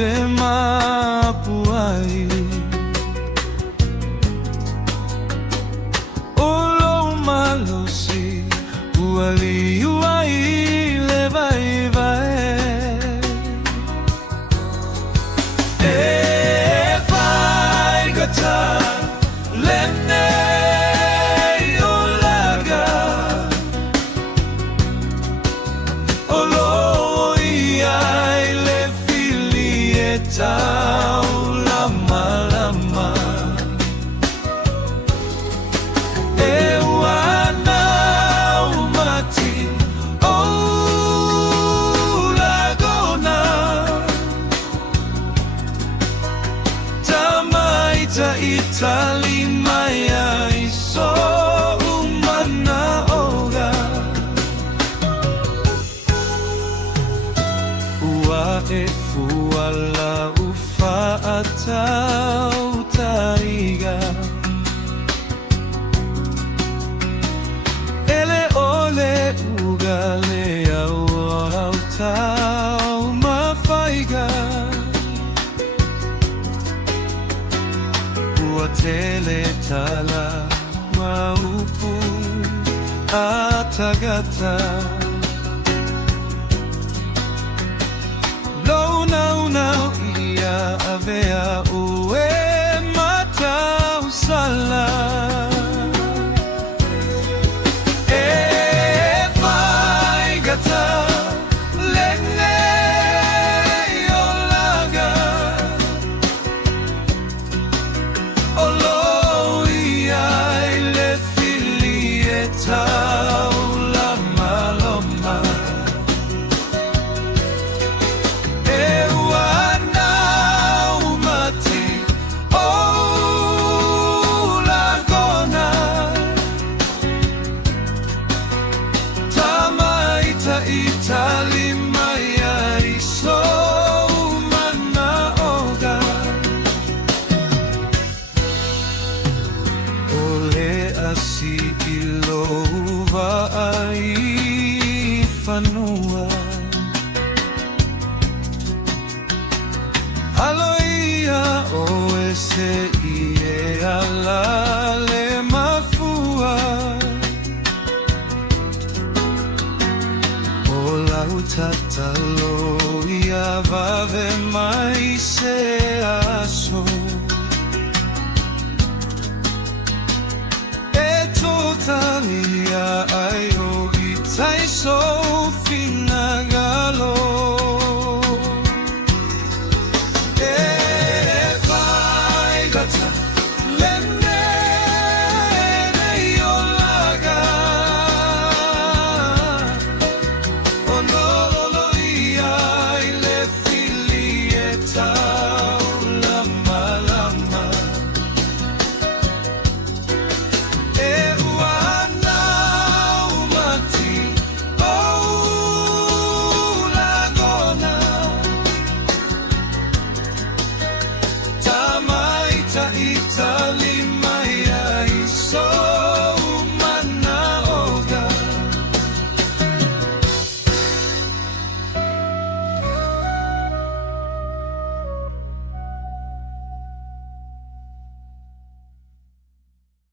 sema puai Olo malosi Uali uai levai vai E vai gata Lene olaga Olo iai le filieta Lama lama Lagona Naumati Lagona Tamaita Itali Maya Iso Umana Oga Ua e fuala ufa atau taiga Ugale au tau mawhaiga Ua tele tala maupu atagata Lau nau nau ia avea ue matau sala Itali maya iso mana oga Ole asi ilova ai fanua Aloia o ese ie ala le mafua Tatalo ia vave mai se